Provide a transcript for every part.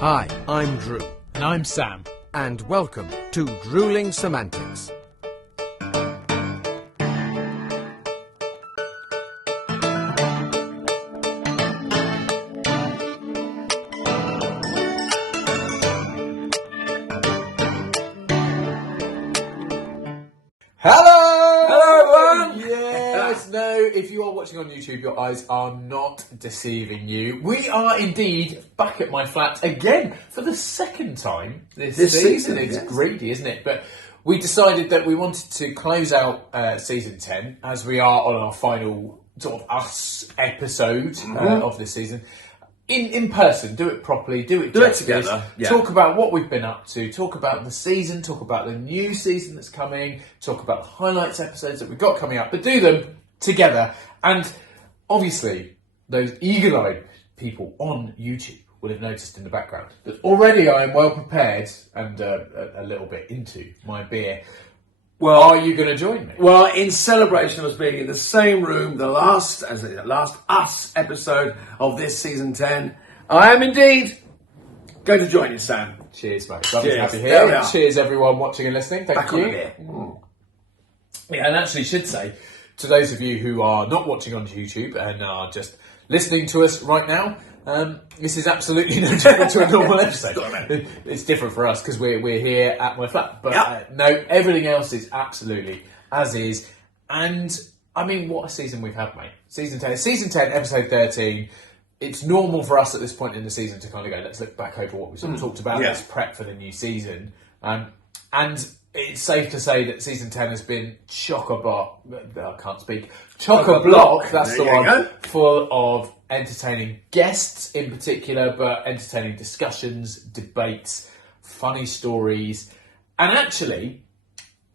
Hi, I'm Drew. And I'm Sam. And welcome to Drewling Samantics. Hello everyone! Yes, no, if you are watching on YouTube, your eyes are not deceiving you. We are indeed back at my flat again for the second time this season. It's greedy, isn't it? But we decided that we wanted to close out season 10 as we are on our final sort of us episode of this season. In person, do it properly, do it together. Yeah. Talk about what we've been up to, talk about the season, talk about the new season that's coming, talk about the highlights episodes that we've got coming up, but do them together. And obviously, those eagle-eyed people on YouTube will have noticed in the background that already I am well prepared and a little bit into my beer. Well, are you going to join me? Well, in celebration of us being in the same room, the last us episode of this season 10, I am indeed going to join you, Sam. Cheers, mate. Lovely to have you There we here. are. Cheers, everyone watching and listening. Thank Back you. on here. Yeah, and actually should say, to those of you who are not watching on YouTube and are just listening to us right now, this is absolutely no different to a normal episode. It's different for us because we're here at my flat. But no, everything else is absolutely as is. And, I mean, what a season we've had, mate. Season 10, episode 13. It's normal for us at this point in the season to kind of go, let's look back over what we sort of talked about. Yeah. Let's prep for the new season. And it's safe to say that season 10 has been chock-a-block. I can't speak. Chock-a-block, that's the There you one. go. Full of entertaining guests in particular, but entertaining discussions, debates, funny stories. And actually,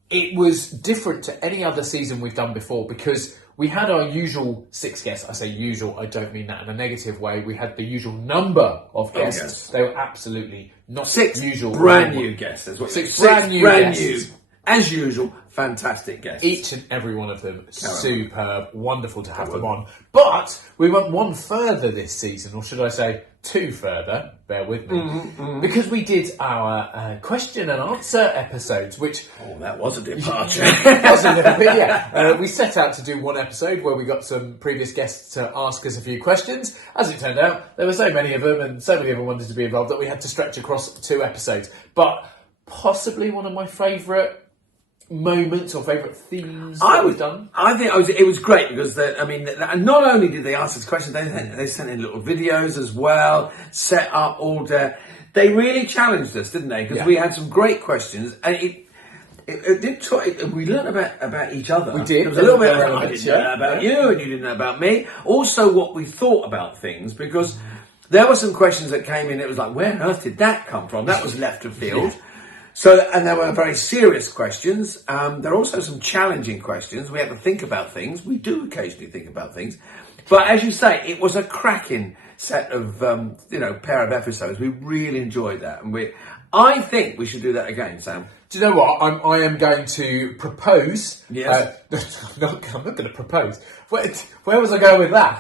it was different to any other season we've done before because we had our usual 6 guests. I say usual, I don't mean that in a negative way. We had the usual number of guests. yes. They were absolutely not 6 usual. brand new guests. That's what 6 six brand new guests. as usual, fantastic guests. Each and every one of them superb, wonderful to have them on. But we went one further this season, or should I say 2 further, bear with me, because we did our question and answer episodes, which... Oh, that was a departure. was a little bit, yeah. We set out to do one episode where we got some previous guests to ask us a few questions. As it turned out, there were so many of them and so many of them wanted to be involved that we had to stretch across 2 episodes. But possibly one of my favourite moments or favourite themes that we've done. I think it was great because not only did they ask us questions, they sent in little videos as well, set up all day. They really challenged us, didn't they? Because we had some great questions, and we learned about each other. We did. There was a little bit. There were I elements, didn't know about you, and you didn't know about me. Also, what we thought about things, because there were some questions that came in. It was like, where on earth did that come from? That was left of field. So, and there were very serious questions. There are also some challenging questions. We had to think about things. We do occasionally think about things. But as you say, it was a cracking set of, pair of episodes. We really enjoyed that. And I think we should do that again, Sam. Do you know what? I am going to propose. Yes. I'm not going to propose. Where was I going with that?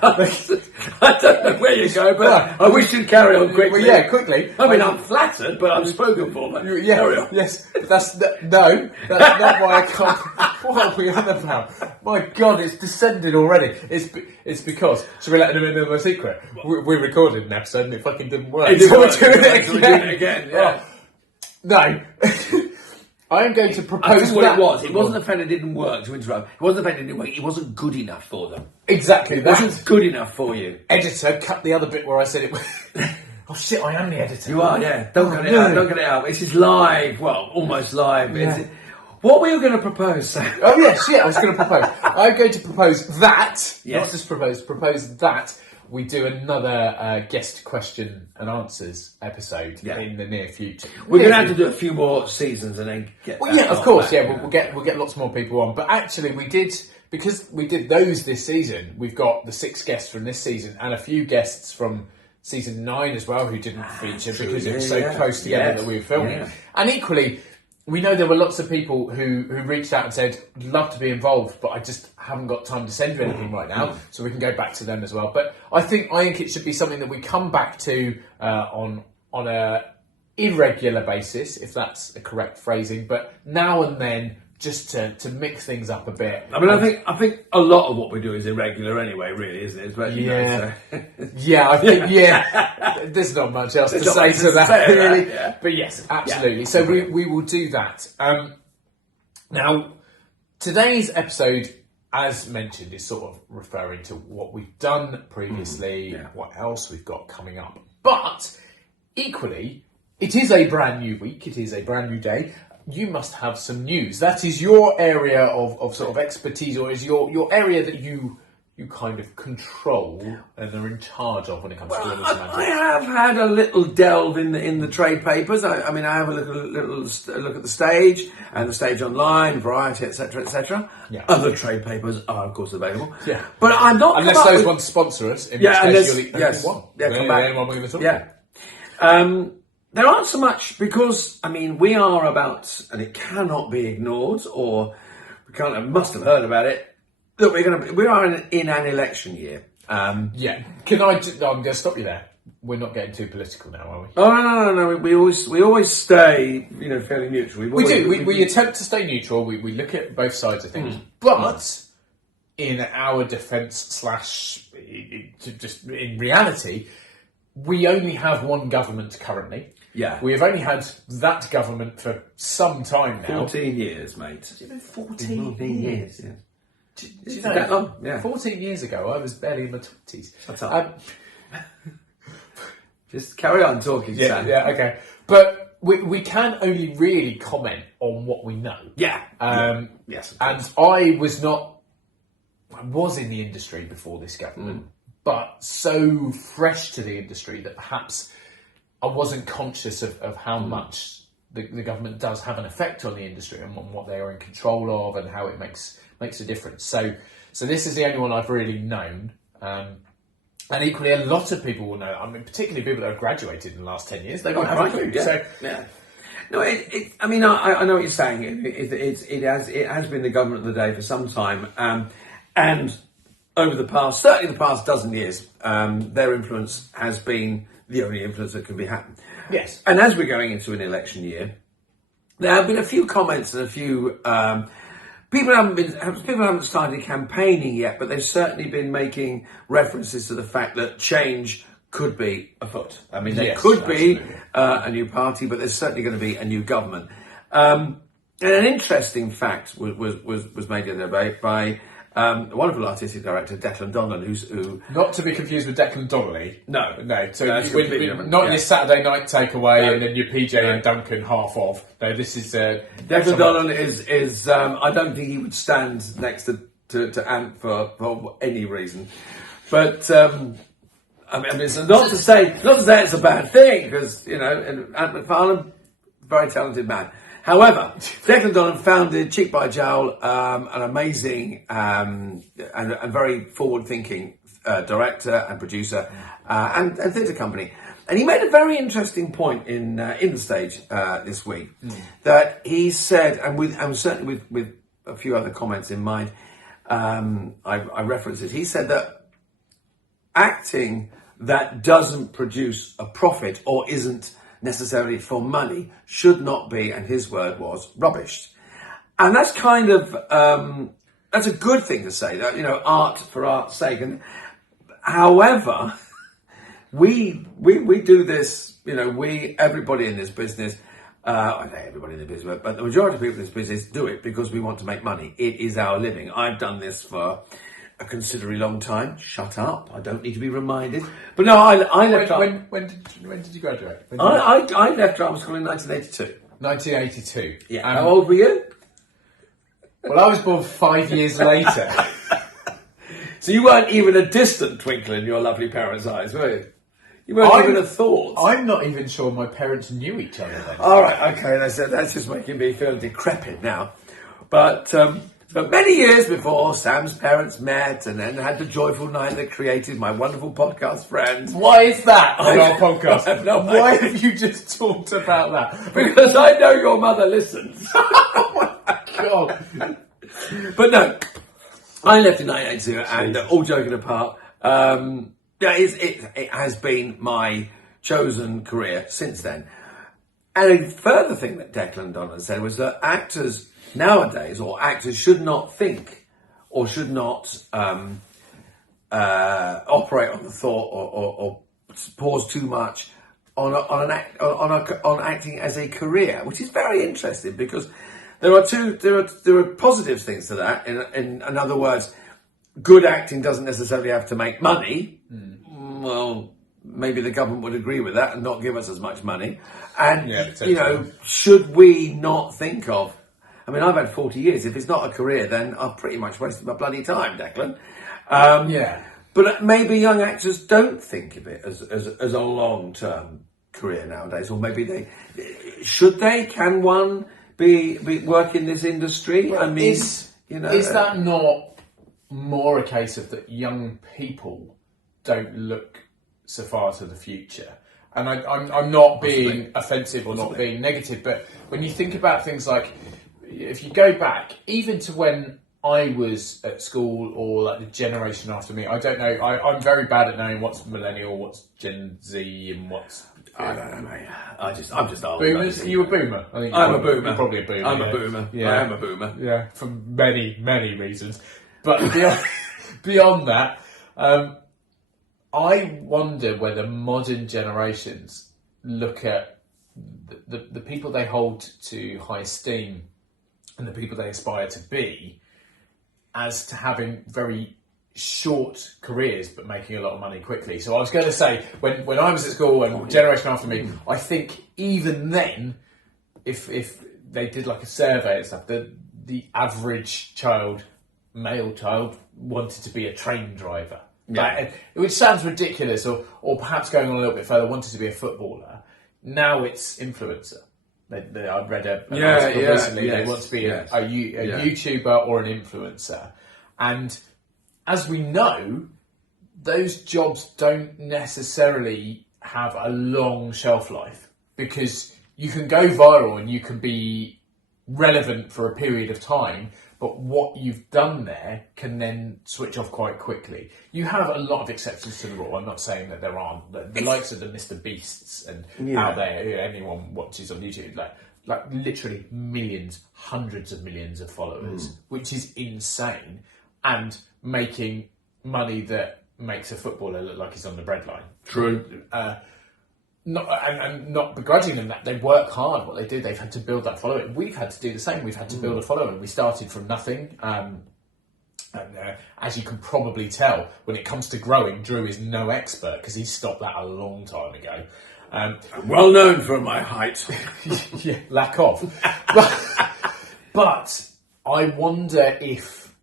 I don't know where you go, but I wish you'd carry on quickly. Well, yeah, quickly. I mean, I'm flattered, but I'm spoken for. But carry on. Yes, but that's not why I can't. What are we on about? My God, it's descended already. It's because. Should we let them into my secret? We recorded an episode and it fucking didn't work. It didn't work. So we're doing So we're doing it again. Yeah. Oh, no. I am going to I propose think what that. it was. It wasn't the fact it didn't work, to interrupt. It wasn't the fact it didn't work. It wasn't good enough for them. Exactly. It wasn't good enough for you. Editor, cut the other bit where I said it was... Oh shit, I am the editor. You are, yeah. Don't cut it out. Don't cut it out. This is live. Well, almost live. Yeah. What were you going to propose, Sam? Oh yeah, shit, I was going to propose. I'm going to propose that, Yes. not just propose that we do another guest question and answers episode in the near future. We're going to have to do a few more seasons and then get. Well, yeah, of course, yeah. We'll get lots more people on. But actually, because we did those this season. We've got the 6 guests from this season and a few guests from season 9 as well who didn't feature because it was so close together that we were filming. Yeah. And equally, we know there were lots of people who reached out and said, love to be involved, but I just haven't got time to send you anything right now, so we can go back to them as well. But I think it should be something that we come back to on on a irregular basis, if that's a correct phrasing, but now and then, just to mix things up a bit. I mean, I think a lot of what we do is irregular anyway, really, isn't it? But, I think there's not much else to say to that, really. Yeah. But yes, absolutely. Yeah. So we will do that. Now, today's episode, as mentioned, is sort of referring to what we've done previously, what else we've got coming up. But equally, it is a brand new week. It is a brand new day. You must have some news. That is your area of sort of expertise, or is your area that you kind of control and are in charge of when it comes to Drewling Samantics? I have had a little delve in the trade papers. I mean, I have a look at the Stage and the Stage Online, Variety, etc., etc. Yeah. Other trade papers are, of course, available. Yeah, but I'm not unless those ones sponsor us. In which case you'll eat one. Yeah, come back. Anyone we're going to talk about. There aren't so much because, I mean, we are about, and it cannot be ignored, or must have heard about it, that we are in an election year. I'm going to stop you there. We're not getting too political now, are we? Oh, no. We always stay, fairly neutral. We attempt to stay neutral. We look at both sides of things. But in our defence / just in reality, we only have one government currently. Yeah. We have only had that government for some time now. 14 years, mate. Has it been 14 years? Yeah. Do you know, that long? Yeah. 14 years ago, I was barely in my 20s. Shut up. Just carry on talking, Sam. Yeah, okay. But we can only really comment on what we know. Yeah. Yes. And I was in the industry before this government, but so fresh to the industry that perhaps I wasn't conscious of how much the government does have an effect on the industry and on what they are in control of and how it makes a difference. So this is the only one I've really known. And equally, a lot of people will know. I mean, particularly people that have graduated in the last 10 years, they won't have a clue. Yeah. So, yeah. No, I mean, I know what you're saying. It has been the government of the day for some time, and over certainly the past dozen years, their influence has been the only influence that can be happened. Yes. And as we're going into an election year, there have been a few comments and a few people haven't started campaigning yet, but they've certainly been making references to the fact that change could be afoot. I mean, there could be a new party, but there's certainly going to be a new government. And an interesting fact was made the other day by a wonderful artistic director, Declan Donnelly, who not to be confused with Declan Donnelly. No. So not your Saturday night takeaway and then your PJ and Duncan half of. No, this is Declan Donnelly is I don't think he would stand next to Ant for any reason, but. I mean, it's not to say it's a bad thing because Ant McFarlane, very talented man. However, Declan Donnelly founded Cheek by Jowl, an amazing and very forward-thinking director and producer and theatre company. And he made a very interesting point in the Stage this week that he said, and certainly with a few other comments in mind, I reference it. He said that acting that doesn't produce a profit or isn't necessarily for money should not be, and his word was, rubbish. And that's kind of that's a good thing to say, that art for art's sake. And however, we do this, everybody in this business, I say everybody in the business, but the majority of people in this business do it because we want to make money. It is our living. I've done this for a considerably long time. Shut up! I don't need to be reminded. But no, I left. When did you graduate? I left drama school in 1982. 1982. Yeah. How old were you? Well, I was born 5 years later. So you weren't even a distant twinkle in your lovely parents' eyes, were you? You weren't even a thought. I'm not even sure my parents knew each other then. All right, okay. That's just making me feel decrepit now. But many years before, Sam's parents met and then had the joyful night that created my wonderful podcast friend. Why is that on our podcast? Why have you just talked about that? Because I know your mother listens. Oh my God. But no, I left in 1982, and all joking apart, it has been my chosen career since then. And a further thing that Declan Donnan said was that actors nowadays, or actors, should not think or should not operate on the thought or pause too much on acting as a career, which is very interesting because there are positive things to that. In other words, good acting doesn't necessarily have to make money. Well, maybe the government would agree with that and not give us as much money. And should we not think of? I mean, I've had 40 years. If it's not a career, then I've pretty much wasted my bloody time, Declan. But maybe young actors don't think of it as a long-term career nowadays, or maybe should they? Can one be work in this industry? Well, I mean, is that not more a case of that young people don't look so far to the future? And I'm not being offensive or not being negative, but when you think about things like, if you go back even to when I was at school or like the generation after me, I don't know. I'm very bad at knowing what's millennial, what's Gen Z, and what's I don't know, mate. I'm just old. Boomers? Are you a boomer? I think I'm a boomer. You're probably a boomer. I'm a boomer. Yeah. I am a boomer. Yeah, for many, many reasons. But beyond that, I wonder whether modern generations look at the people they hold to high esteem and the people they aspire to be as to having very short careers but making a lot of money quickly. So I was going to say, when I was at school and generation after me, I think even then, if they did like a survey and stuff, the average male child wanted to be a train driver. Yeah. Which sounds ridiculous, or perhaps going on a little bit further, wanted to be a footballer. Now it's influencer. I read an article recently. They want to be a YouTuber or an influencer. And as we know, those jobs don't necessarily have a long shelf life, because you can go viral and you can be relevant for a period of time, but what you've done there can then switch off quite quickly. You have a lot of exceptions to the rule. I'm not saying that there aren't. The likes of the Mr. Beasts and out there, anyone watches on YouTube, like literally millions, hundreds of millions of followers, which is insane, and making money that makes a footballer look like he's on the breadline. True. Not begrudging them that they work hard. What they do, they've had to build that following. We've had to do the same. We've had to build a following. We started from nothing. As you can probably tell, when it comes to growing, Drew is no expert because he stopped that a long time ago. I'm well known for my height. Yeah, lack of. But I wonder if,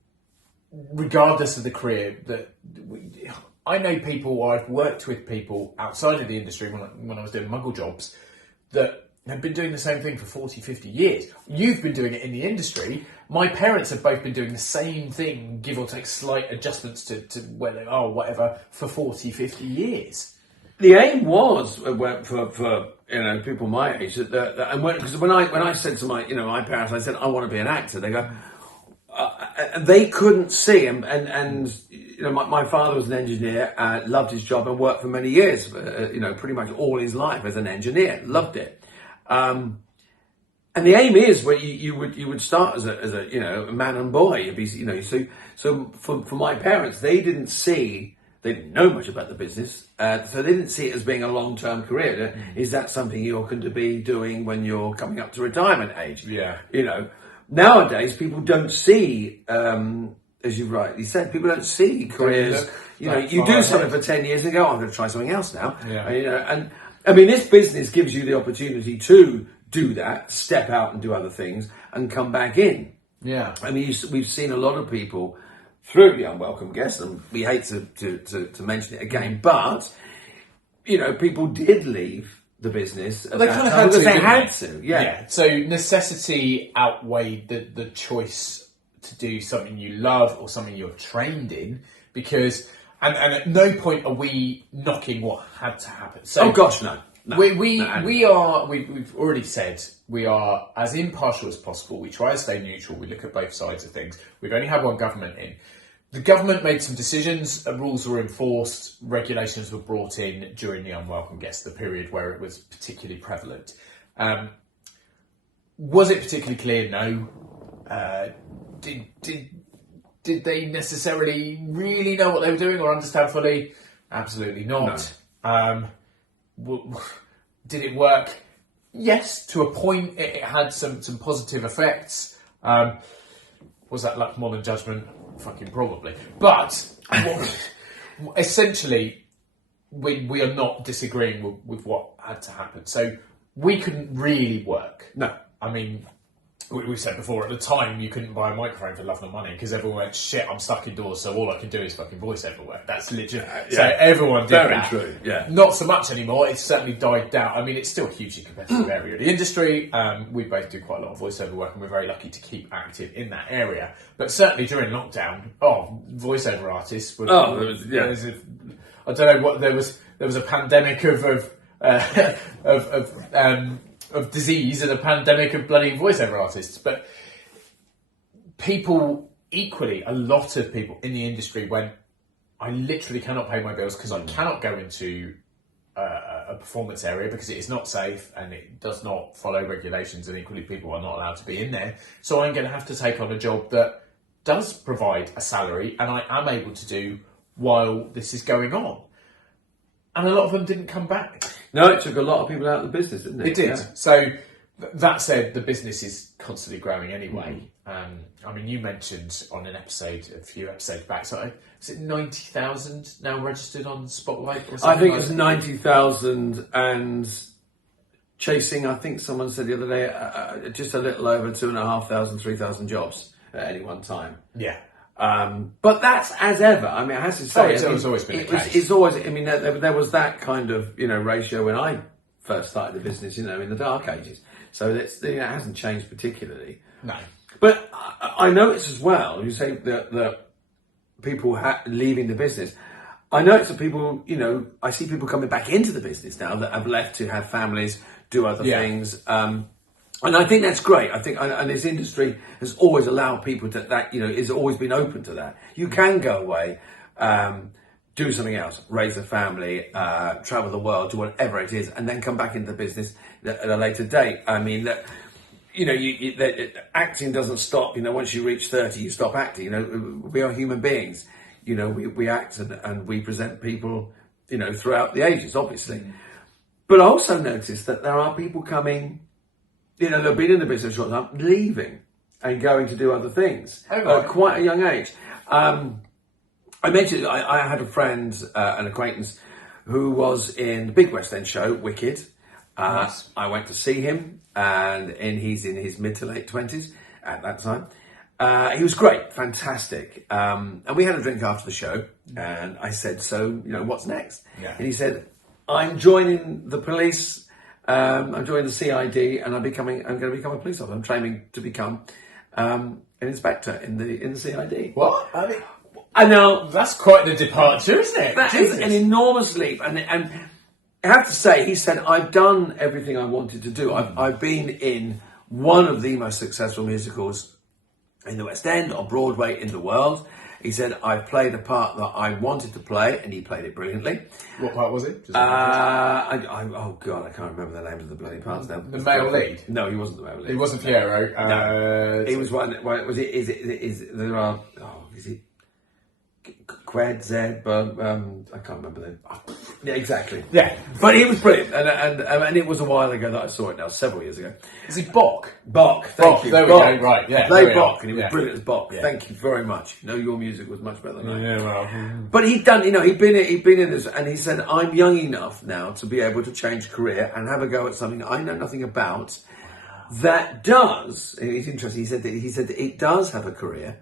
regardless of the career, I know people, or I've worked with people outside of the industry when I was doing muggle jobs, that have been doing the same thing for 40, 50 years. You've been doing it in the industry. My parents have both been doing the same thing, give or take slight adjustments to where they are, whatever, for 40, 50 years. The aim was for people my age because when I said to my parents, I said I want to be an actor. They go, they couldn't see, and my father was an engineer, loved his job and worked for many years, pretty much all his life as an engineer, loved it. And the aim is where you would start as a man and boy. You'd be, so for my parents, they didn't know much about the business, so they didn't see it as being a long-term career. Is that something you're going to be doing when you're coming up to retirement age? Yeah. Nowadays, people don't see, as you rightly said, people don't see careers. You do something for 10 years and go, I'm going to try something else now. Yeah. And I mean, this business gives you the opportunity to do that, step out and do other things, and come back in. Yeah. I mean, we've seen a lot of people through the unwelcome guest, and we hate to mention it again, but people did leave the business. Well, they kind of had to. They had to. Yeah. So necessity outweighed the choice to do something you love or something you're trained in, because and at no point are we knocking what had to happen. So, oh gosh, no. We've already said we are as impartial as possible. We try to stay neutral. We look at both sides of things. We've only had one government in. the government made some decisions, rules were enforced, regulations were brought in during the unwelcome guest, the period where it was particularly prevalent. Was it particularly clear? No. Did they necessarily really know what they were doing or understand fully? Absolutely not. No. Did it work? Yes, to a point. It had some positive effects. Was that luck more than judgment? Fucking probably. But essentially, we are not disagreeing with what had to happen. So we couldn't really work. No. I mean, we said before, at the time, you couldn't buy a microphone for love nor money because everyone went, shit, I'm stuck indoors, so all I can do is fucking voice everywhere. That's legit. So everyone did Very that. true, yeah. Not so much anymore. It's certainly died down. I mean, it's still a hugely competitive area of the industry. We both do quite a lot of voiceover work, and we're very lucky to keep active in that area. But certainly during lockdown, voiceover artists were... I don't know what... There was a pandemic of disease and a pandemic of bloody voiceover artists. But people, equally, a lot of people in the industry went, I literally cannot pay my bills because I cannot go into a performance area because it is not safe and it does not follow regulations, and equally people are not allowed to be in there. So I'm going to have to take on a job that does provide a salary and I am able to do while this is going on. And a lot of them didn't come back. No, it took a lot of people out of the business, didn't it? It did. Yeah. So that said, the business is constantly growing anyway. I mean, you mentioned on an episode, a few episodes back, so is it 90,000 now registered on Spotlight? Or something I think it's 90,000 and chasing, I think someone said the other day, just a little over 2,500, 3,000 jobs at any one time. Yeah. But that's as ever. I mean, I have to say, it's always been the case. It's always. I mean, there was that kind of ratio when I first started the business. In the dark ages. So it hasn't changed particularly. No. But I notice as well. You say that people leaving the business. I notice that people. I see people coming back into the business now that have left to have families, do other things. And I think that's great. I think, and this industry has always allowed people that has always been open to that. You can go away, do something else, raise a family, travel the world, do whatever it is, and then come back into the business at a later date. I mean, acting doesn't stop. Once you reach 30, you stop acting. We are human beings. We act and we present people, throughout the ages, obviously. But I also noticed that there are people coming. They've been in the business short time, leaving and going to do other things at quite a young age. I mentioned I had a friend, an acquaintance, who was in the big West End show, Wicked. Nice. I went to see him, and he's in his mid to late 20s at that time. He was great, fantastic. And we had a drink after the show, and I said, so, what's next? Yeah. And he said, I'm joining the police. I'm joining the CID, and I'm going to become a police officer. I'm training to become an inspector in the CID. What? I know that's quite the departure, isn't it? That is an enormous leap, and I have to say, he said, I've done everything I wanted to do. I've been in one of the most successful musicals in the West End, on Broadway, in the world. He said, I've played a part that I wanted to play, and he played it brilliantly. What part was it? Oh God, I can't remember the names of the bloody parts now. The male lead? No, he wasn't the male lead. He wasn't Piero. No. He was one. Was it? Is it Qued, Zed? I can't remember them. Yeah, exactly. Yeah, but he was brilliant, and it was a while ago that I saw it. Now, several years ago. Is he Bok? Bok. Thank you. There we go. Right. Yeah. Played Bok, and he was brilliant as Bok. Yeah. Thank you very much. Your music was much better than mine. Yeah, well. But he'd done. He'd been in this, and he said, "I'm young enough now to be able to change career and have a go at something I know nothing about." That does. It's interesting. He said that it does have a career.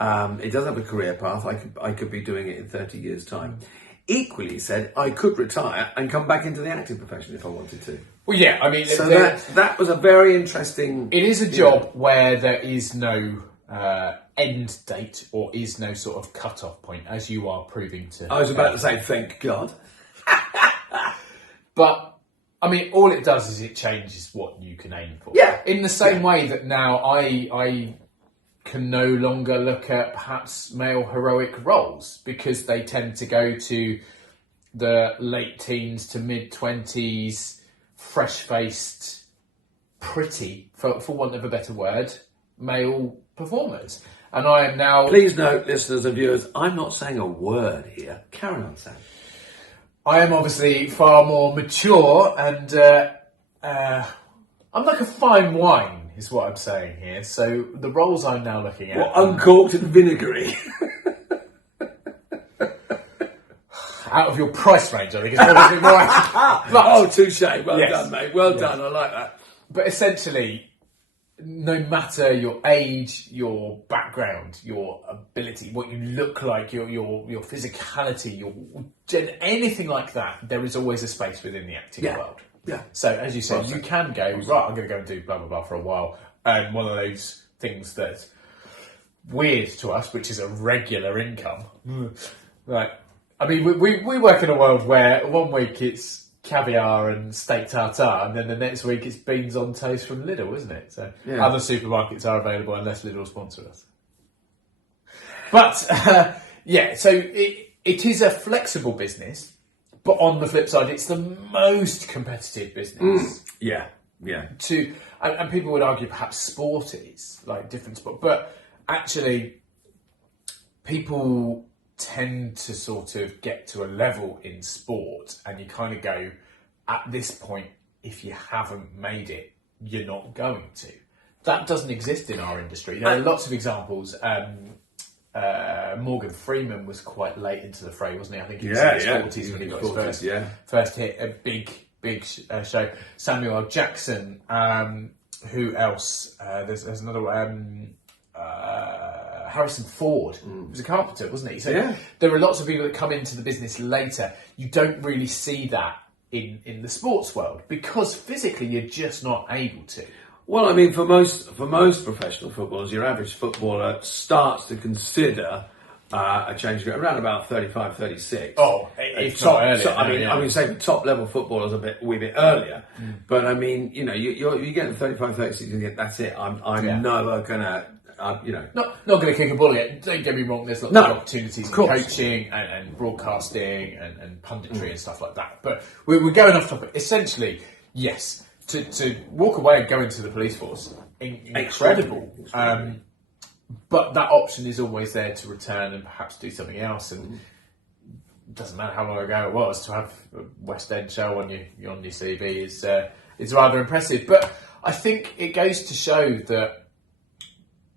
It does have a career path. I could be doing it in 30 years' time. Equally, he said, I could retire and come back into the acting profession if I wanted to. Well, yeah, I mean... So that was a very interesting... It is a job where there is no end date or is no sort of cut-off point, as you are proving to... I was about to say, thank God. But, I mean, all it does is it changes what you can aim for. Yeah. In the same way that now I can no longer look at perhaps male heroic roles because they tend to go to the late teens to mid-20s, fresh-faced, pretty, for want of a better word, male performers. And I am now... Please note, listeners and viewers, I'm not saying a word here. Carry on, Sam. I am obviously far more mature and I'm like a fine wine, is what I'm saying here. So the roles I'm now looking at... What, uncorked and vinegary? Out of your price range, I think it's probably more... Oh, touche. Well Yes. done, mate. Well done. I like that. But essentially, no matter your age, your background, your ability, what you look like, your physicality, anything like that, there is always a space within the acting world. Yeah. So, as you said, you can go, right, I'm going to go and do blah, blah, blah for a while. And one of those things that's weird to us, which is a regular income. Right. I mean, we work in a world where 1 week it's caviar and steak tartare, and then the next week it's beans on toast from Lidl, isn't it? So other supermarkets are available unless Lidl sponsor us. But so it is a flexible business, but on the flip side, it's the most competitive business. Yeah. And people would argue perhaps sport is like different sport, but actually people tend to sort of get to a level in sport and you kind of go, at this point, if you haven't made it, you're not going to. That doesn't exist in our industry. There are lots of examples. Morgan Freeman was quite late into the fray, wasn't he? I think he was in his 40s when he got his first hit, a big show. Samuel L. Jackson. Who else? There's another one. Harrison Ford was a carpenter, wasn't he? So there are lots of people that come into the business later. You don't really see that in the sports world because physically you're just not able to. Well, I mean, for most professional footballers, your average footballer starts to consider a change around about 35, 36. Oh, if not earlier. I mean, say the top level footballers a wee bit earlier. But I mean, you get to 35, 36, and that's it. I'm never gonna. Not going to kick a ball yet. Don't get me wrong. There's lots of opportunities in coaching and broadcasting and punditry and stuff like that. But we're going off topic. Essentially, yes, to walk away and go into the police force, incredible. But that option is always there to return and perhaps do something else. And it doesn't matter how long ago it was, to have a West End show on your CV is rather impressive. But I think it goes to show that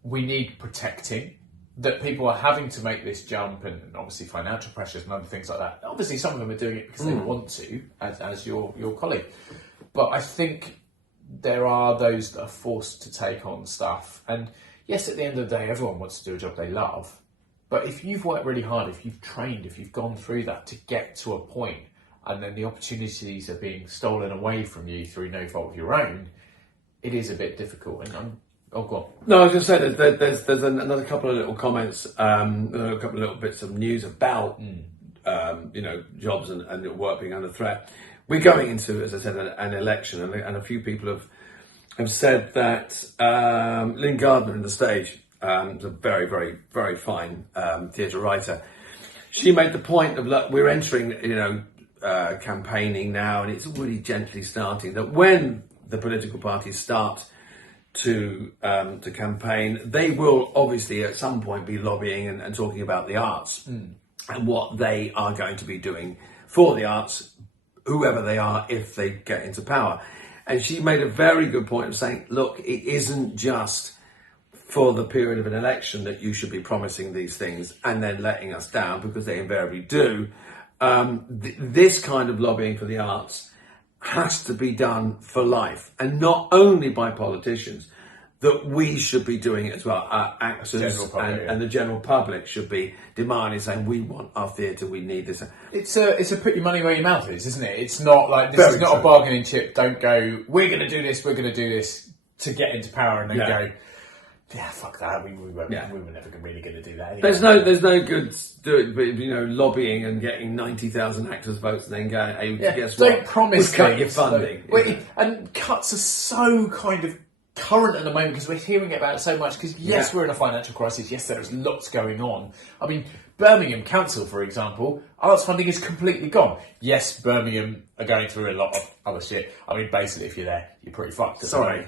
we need protecting, that people are having to make this jump, and obviously financial pressures and other things like that. Obviously, some of them are doing it because they want to, as your colleague. But I think there are those that are forced to take on stuff. And yes, at the end of the day, everyone wants to do a job they love. But if you've worked really hard, if you've trained, if you've gone through that to get to a point, and then the opportunities are being stolen away from you through no fault of your own, it is a bit difficult. And go on. No, I was just saying there's another couple of little comments, a couple of little bits of news about jobs and work being under threat. We're going into, as I said, an election, and a few people have said that Lynn Gardner in the stage is a very, very, very fine theatre writer. She made the point of, look, we're entering, campaigning now, and it's already gently starting. That when the political parties start to campaign, they will obviously at some point be lobbying and talking about the arts and what they are going to be doing for the arts, whoever they are, if they get into power. And she made a very good point of saying, look, it isn't just for the period of an election that you should be promising these things and then letting us down, because they invariably do. This kind of lobbying for the arts has to be done for life, and not only by politicians, that we should be doing it as well. Actors and the general public should be demanding, saying, we want our theatre, we need this. It's a put your money where your mouth is, isn't it? It's not like, this is not a bargaining chip. Don't go, we're going to do this to get into power, and then go, yeah, fuck that. We were never really going to do that anyway. There's no good doing, lobbying and getting 90,000 actors' votes and then going, hey, guess what? Don't promise cut your funding. And cuts are so kind of current at the moment because we're hearing about it so much. Because yes, we're in a financial crisis. Yes, there is lots going on. I mean, Birmingham Council, for example, arts funding is completely gone. Yes, Birmingham are going through a lot of other shit. I mean, basically, if you're there, you're pretty fucked. Sorry.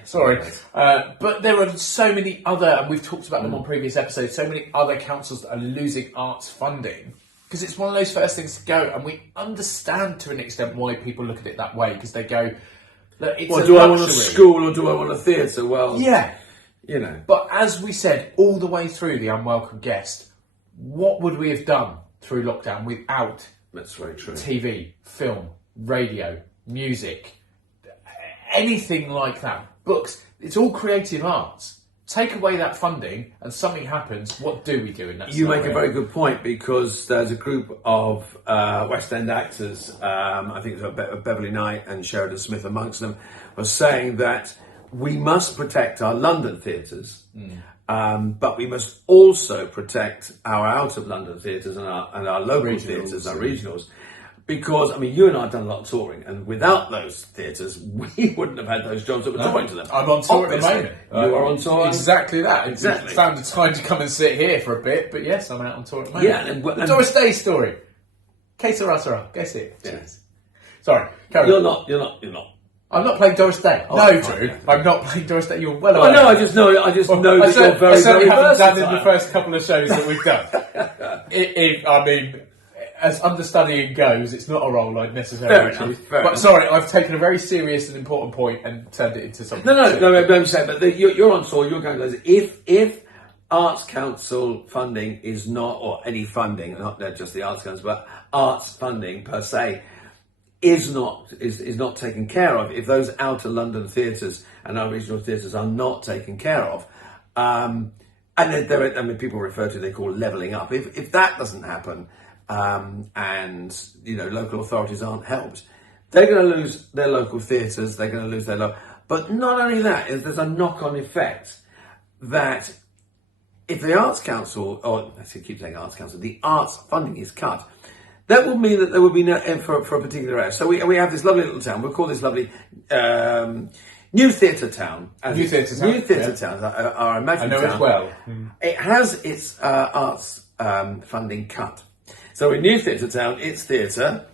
But there are so many other, and we've talked about them on previous episodes, so many other councils that are losing arts funding. Because it's one of those first things to go, and we understand to an extent why people look at it that way, because they go, look, it's do I want a school or do I want a theatre? Well, yeah. You know. But as we said all the way through the Unwelcome Guest, what would we have done through lockdown without that's very true. TV, film, radio, music, anything like that, books? It's all creative arts. Take away that funding and something happens, what do we do in that You scenario? make a very good point, because there's a group of West End actors, I think it was Beverly Knight and Sheridan Smith amongst them, was saying that we must protect our London theatres, but we must also protect our out of London theatres and our local theatres, our regionals. Because, I mean, you and I have done a lot of touring, and without those theatres, we wouldn't have had those jobs that were touring to them. I'm on tour at the moment. You are on tour? Exactly that. Exactly. Found the time to come and sit here for a bit, but yes, I'm out on tour at the moment. Yeah, the Doris Day story. Que sera, sera. Go see it. Yes. Sorry, carry on. You're not. I'm not playing Doris Day. Oh, no, fine, Drew. yeah. I'm not playing Doris Day. You're well aware. No, I just know that you're very, I very certainly haven't done in versatile. the first couple of shows that we've done. I mean, as understudying goes, it's not a role I'd necessarily choose. Fair But enough. sorry, I've taken a very serious and important point and turned it into something. No, I'm saying, but you're on tour, you're going to if Arts Council funding is not, or any funding, not just the Arts Council, but arts funding per se, is not taken care of, if those outer London theatres and our regional theatres are not taken care of, and there, I mean, people refer to, they call levelling up. If that doesn't happen, and local authorities aren't helped, they're going to lose their local theatres. They're going to lose their But not only that, is there's a knock-on effect that if the Arts Council, or I keep saying Arts Council, the arts funding is cut, that will mean that there will be no for a particular area. So we have this lovely little town. We'll call this lovely New Theatre Town. New Theatre Town. Our imagined I know town. it well. It has its arts funding cut. So in New Theatre Town, its theatre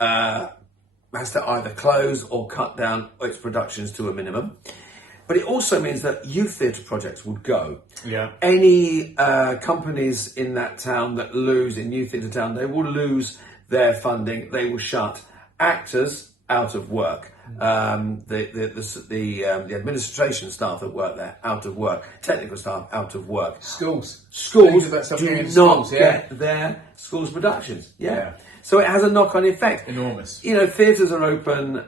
has to either close or cut down its productions to a minimum. But it also means that youth theatre projects would go. Yeah. Any companies in that town that lose, in New Theatre Town, they will lose their funding. They will shut. Actors out of work. The administration staff that work there out of work. Technical staff out of work. Schools do not get their schools productions. Yeah. So it has a knock-on effect. Enormous. Theatres are open.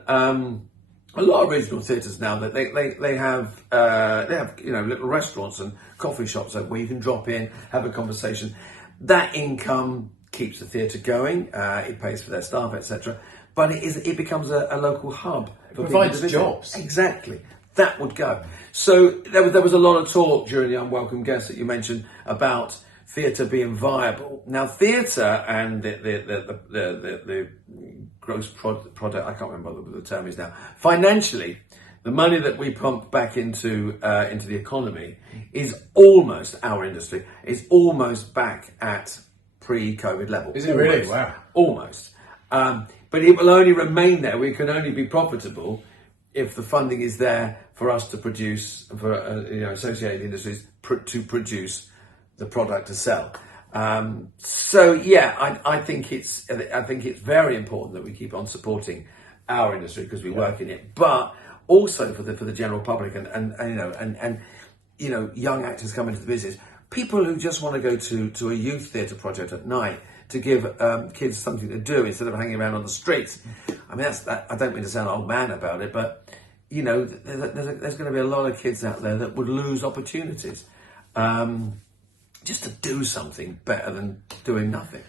A lot of regional theatres now that they have little restaurants and coffee shops where you can drop in, have a conversation. That income keeps the theatre going. It pays for their staff, etc. But it becomes a local hub. For provides jobs. Exactly. That would go. So there was a lot of talk during the Unwelcome Guest that you mentioned about theatre being viable. Now, theatre and the gross product, I can't remember what the term is now. Financially, the money that we pump back into the economy is almost, our industry is almost back at pre-COVID level. Is it really? Wow. Almost. But it will only remain there. We can only be profitable if the funding is there for us to produce, for associated industries to produce the product to sell. I think it's very important that we keep on supporting our industry because we work in it, but also for the general public and young actors coming into the business, people who just want to go to a youth theatre project at night to give kids something to do instead of hanging around on the streets. I mean, I don't mean to sound old man about it, but there's going to be a lot of kids out there that would lose opportunities. Just to do something better than doing nothing.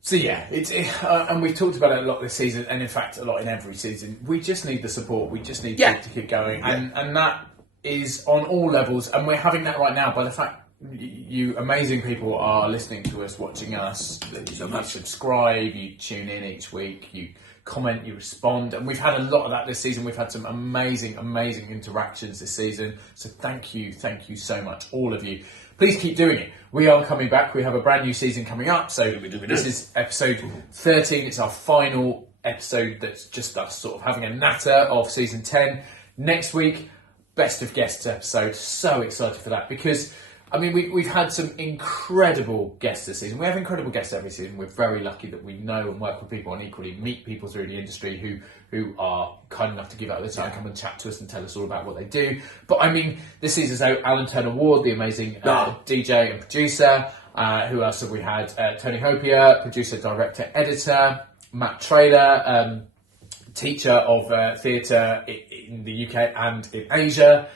So and we've talked about it a lot this season, and in fact a lot in every season. We just need the support. We just need people to keep going, and that is on all levels. And we're having that right now by the fact you amazing people are listening to us, watching us. Thank you so You much. subscribe, you tune in each week, you comment, you respond, and we've had a lot of that this season. We've had some amazing interactions this season, so thank you so much, all of you. Please keep doing it. We are coming back. We have a brand new season coming up, so this is episode 13. It's our final episode that's just us sort of having a natter of season 10. Next week, best of guests episode. So excited for that, because I mean, we've had some incredible guests this season. We have incredible guests every season. We're very lucky that we know and work with people and equally meet people through the industry who are kind enough to give out their time, come and chat to us and tell us all about what they do. But I mean, this season's out Alan Turner Ward, the amazing DJ and producer. Who else have we had? Tony Hopia, producer, director, editor. Matt Traylor, teacher of theatre in the UK and in Asia.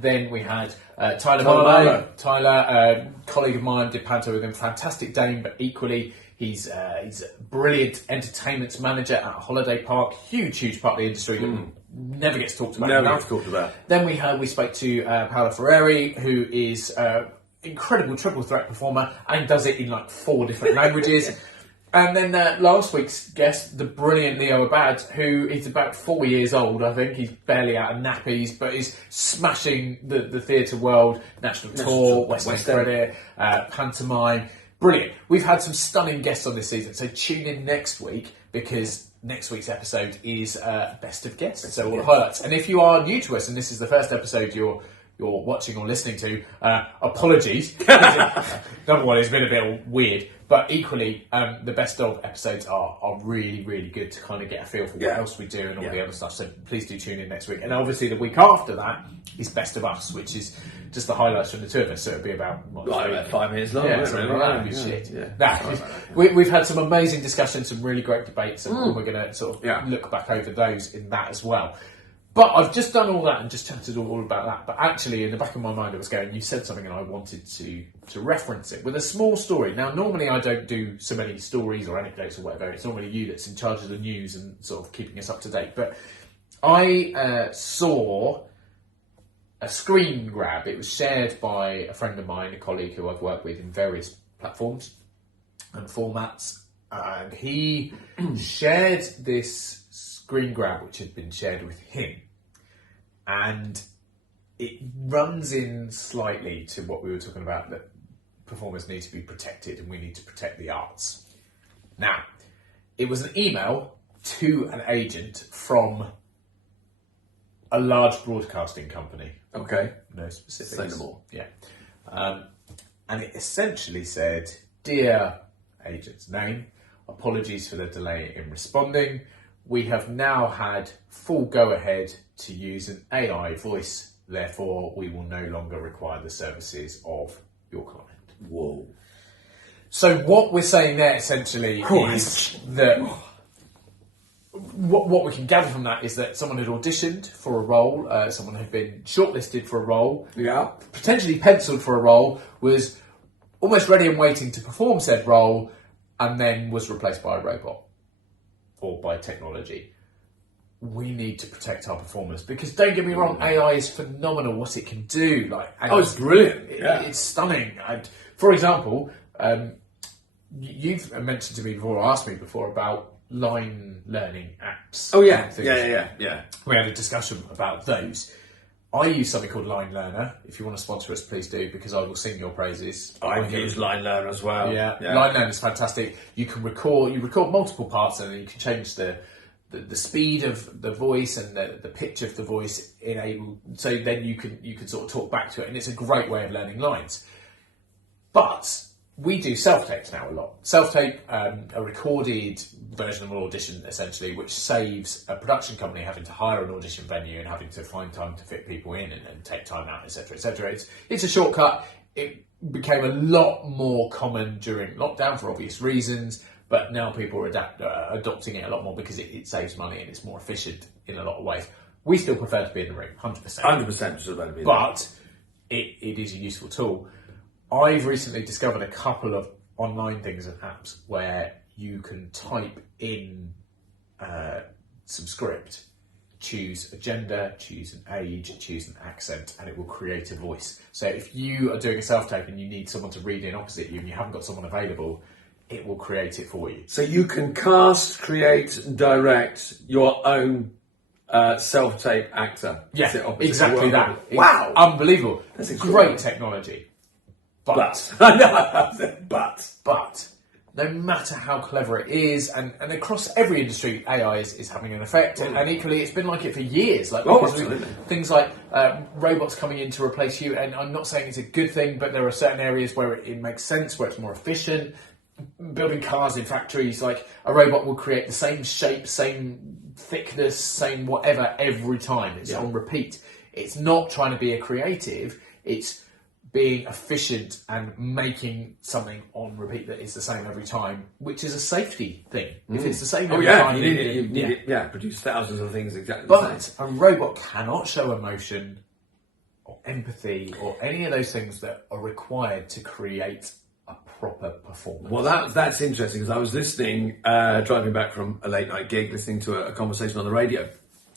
Then we had Tyler Marlowe. Tyler, colleague of mine, did panto with him. Fantastic Dane, but equally he's a brilliant entertainment manager at a holiday park. Huge part of the industry that never gets talked about. Never gets talked about. Then we spoke to Paola Ferreri, who is incredible triple threat performer and does it in like 4 different languages. And then last week's guest, the brilliant Leo Abad, who is about 4 years old, I think. He's barely out of nappies, but is smashing the theatre world, national tour, West End Credit, pantomime. Brilliant. We've had some stunning guests on this season, so tune in next week, because next week's episode is best of guests, so all the highlights. And if you are new to us, and this is the first episode you're watching or listening to, apologies. Number one, it's been a bit weird, but equally, the best of episodes are really good to kind of get a feel for what else we do and all the other stuff. So please do tune in next week. And obviously the week after that is Best of Us, which is just the highlights from the two of us. So it'll be about 5 minutes long. Yeah, something like that. Shit. We've had some amazing discussions, some really great debates, and we're going to sort of look back over those in that as well. But I've just done all that and just chatted all about that. But actually, in the back of my mind, I was going, you said something and I wanted to reference it with a small story. Now, normally I don't do so many stories or anecdotes or whatever. It's normally you that's in charge of the news and sort of keeping us up to date. But I saw a screen grab. It was shared by a friend of mine, a colleague who I've worked with in various platforms and formats. And he shared this screen grab, which had been shared with him. And it runs in slightly to what we were talking about, that performers need to be protected and we need to protect the arts. Now, it was an email to an agent from a large broadcasting company. Okay. No specifics. Say no more. Yeah. And it essentially said, "Dear agent's name, apologies for the delay in responding. We have now had full go-ahead to use an AI voice. Therefore, we will no longer require the services of your client." Whoa. So what we're saying there essentially is that what we can gather from that is that someone had auditioned for a role, someone had been shortlisted for a role, potentially penciled for a role, was almost ready and waiting to perform said role, and then was replaced by a robot or by technology. We need to protect our performers, because don't get me wrong, AI is phenomenal what it can do. It's brilliant. It's stunning. And for example, you've mentioned to me before, or asked me before, about line learning apps. Oh yeah, and things. yeah. We had a discussion about those. I use something called Line Learner. If you want to sponsor us, please do, because I will sing your praises. I've used Line Learner as well. Yeah. Line Learner is fantastic. You can record multiple parts, and then you can change the speed of the voice and the pitch of the voice, so then you can sort of talk back to it, and it's a great way of learning lines. But we do self-tapes now a lot. Self-tape, a recorded version of an audition, essentially, which saves a production company having to hire an audition venue and having to find time to fit people in and take time out, etc., etc. It's a shortcut. It became a lot more common during lockdown for obvious reasons, but now people are adopting it a lot more because it saves money and it's more efficient in a lot of ways. We still prefer to be in the room, 100%. 100% still better be in the room. But it is a useful tool. I've recently discovered a couple of online things and apps where you can type in some script, choose a gender, choose an age, choose an accent, and it will create a voice. So if you are doing a self-tape and you need someone to read in opposite you and you haven't got someone available, it will create it for you. So you can cast, create, direct your own self-tape actor. Yeah, exactly that. Wow. Unbelievable. That's great technology. But I know, But no matter how clever it is, and across every industry, AI is having an effect. And equally, it's been like it for years. Like things like robots coming in to replace you. And I'm not saying it's a good thing, but there are certain areas where it makes sense, where it's more efficient. Building cars in factories, like a robot will create the same shape, same thickness, same whatever every time. It's on repeat. It's not trying to be a creative. It's being efficient and making something on repeat that is the same every time, which is a safety thing. If it's the same every time, you need it. Produce thousands of things exactly the same. But a robot cannot show emotion or empathy or any of those things that are required to create a proper performance. Well, that's interesting, because I was listening, driving back from a late night gig, listening to a conversation on the radio,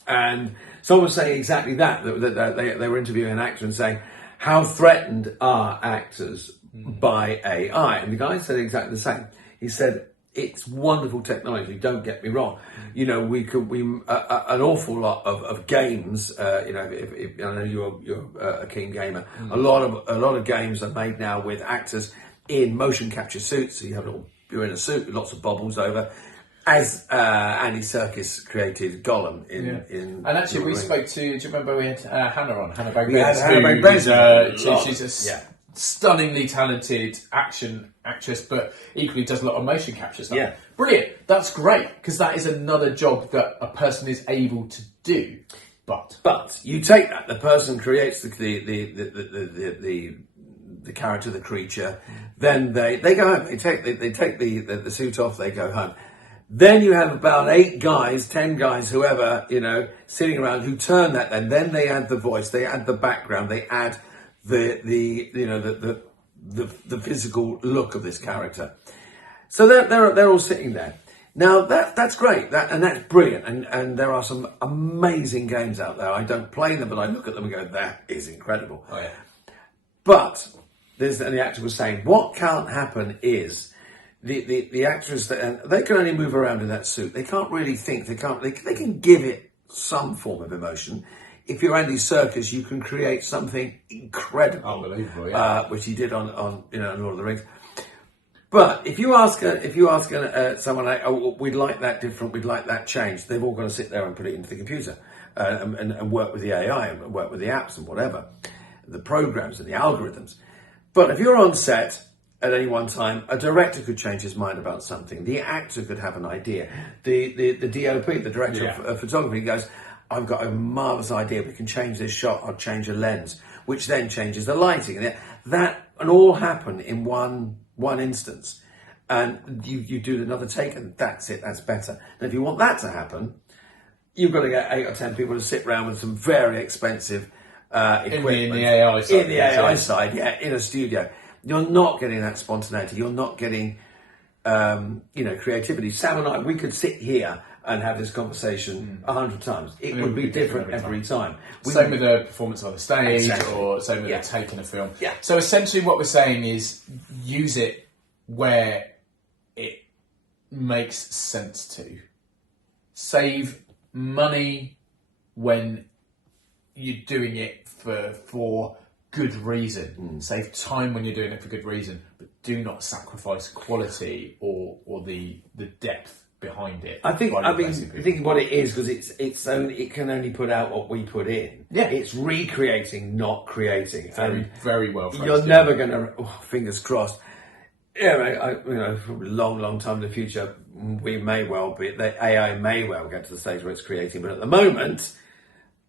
and someone was saying exactly that they were interviewing an actor and saying, how threatened are actors by AI? And the guy said exactly the same. He said, it's wonderful technology, don't get me wrong. You know, an awful lot of games, you know, if I know you're a keen gamer, a lot of games are made now with actors in motion capture suits. So you're in a suit with lots of bubbles over, as Andy Serkis created Gollum in. And actually, we spoke to. Do you remember we had Hannah on? Hannah Bagh. We had Hannah Bagh. She's a stunningly talented action actress, but equally does a lot of motion capture stuff. Yeah, brilliant. That's great, because that is another job that a person is able to do. But you take that, the person creates the character, the creature, then they go home. They take the suit off. They go home. Then you have about 8 guys, 10 guys, whoever, you know, sitting around who turn that. Then they add the voice, they add the background, they add the physical look of this character. So they're all sitting there. Now that's great, and that's brilliant, and there are some amazing games out there. I don't play them, but I look at them and go, that is incredible. Oh, yeah. But and the actor was saying, what can't happen is the actors they can only move around in that suit. They can't really think. They can give it some form of emotion. If you're Andy Serkis, you can create something incredible, unbelievable, which he did on Lord of the Rings. But if you ask someone like, oh, we'd like that different, we'd like that changed, they've all got to sit there and put it into the computer and work with the AI and work with the apps and whatever, the programs and the algorithms. But if you're on set at any one time, a director could change his mind about something. The actor could have an idea. The DOP, the director of photography, goes, I've got a marvellous idea. We can change this shot. I'll change a lens, which then changes the lighting. And that and all happen in one instance. And you do another take, and that's it. That's better. And if you want that to happen, you've got to get 8 or 10 people to sit around with some very expensive equipment. In the AI side. In the AI side, in a studio. You're not getting that spontaneity. You're not getting, creativity. Sam and I, we could sit here and have this conversation 100 times. It would be different every time. Same with the performance on the stage, Exactly. or same with the take in a film. Yeah. So essentially what we're saying is use it where it makes sense to. Save money when you're doing it for good reason. Save time when you're doing it for good reason, but do not sacrifice quality or the depth behind it. I think what it is, because it can only put out what we put in. Yeah, it's recreating, not creating. Very well phrased. You're never going to. Fingers crossed. Yeah, for a long time in the future, we may well be. The AI may well get to the stage where it's creating, but at the moment,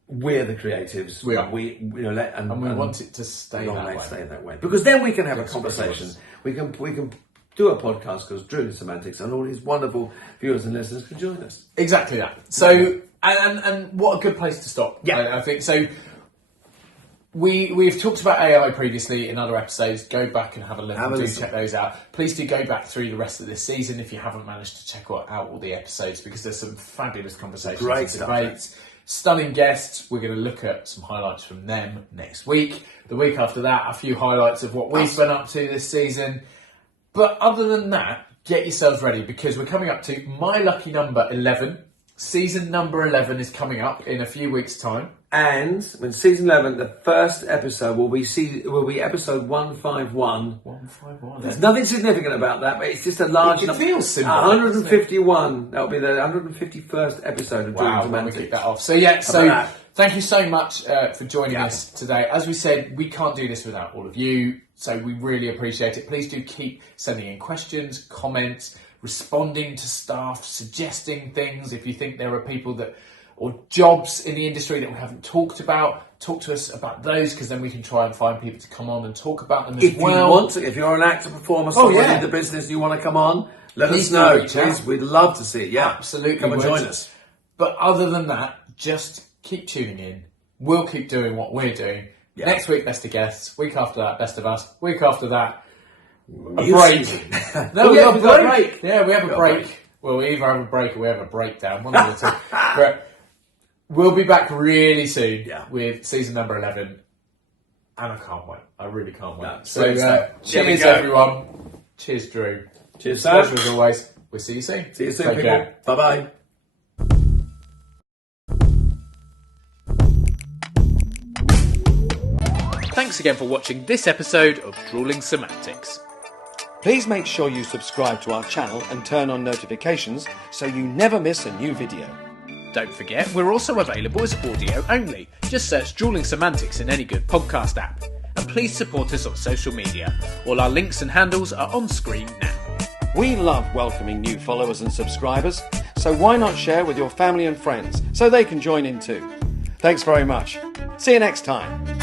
we're the creatives. We are. We and we want it to stay that way, because then we can have a conversation. We can do a podcast because Drewling Samantics and all these wonderful viewers and listeners can join us. Exactly that. So, and what a good place to stop. Yeah, I think so. We've talked about AI previously in other episodes. Go back and have a look check those out. Please do go back through the rest of this season if you haven't managed to check out all the episodes, because there's some fabulous conversations, great debates, stunning guests. We're going to look at some highlights from them next week. The week after that, a few highlights of what we've been up to this season. But other than that, get yourselves ready because we're coming up to my lucky number 11. Season number 11 is coming up in a few weeks' time. And when season 11, the first episode will be episode 151. 151. There's nothing significant about that, but it's just a large number. It feels symbolic. 151. That'll be the 151st episode of Drewling Wow, let me Samantics. kick that off. So thank you so much for joining us today. As we said, we can't do this without all of you, so we really appreciate it. Please do keep sending in questions, comments, responding to staff, suggesting things. If you think there are people or jobs in the industry that we haven't talked about, talk to us about those, because then we can try and find people to come on and talk about them as well. If you want to, if you're an actor, performer, someone in the business, you want to come on, let us know. Please, we'd love to see it. Yeah, absolutely. Come and join us. But other than that, just keep tuning in. We'll keep doing what we're doing. Yeah. Next week, Best of Guests. Week after that, Best of Us. Week after that, a break. No, we have a break. Yeah, we have a break. Well, we either have a break or we have a breakdown. One of the two. But we'll be back really soon with season number 11. And I can't wait. I really can't wait. No, so, cheers, everyone. Cheers, Drew. Cheers, Sam. Pleasure as always. We'll see you soon. See you soon, Take people. care. Bye-bye. Thanks again for watching this episode of Drewling Samantics. Please make sure you subscribe to our channel and turn on notifications so you never miss a new video. Don't forget, we're also available as audio only. Just search Drewling Samantics in any good podcast app. And please support us on social media. All our links and handles are on screen now. We love welcoming new followers and subscribers, so why not share with your family and friends so they can join in too? Thanks very much. See you next time.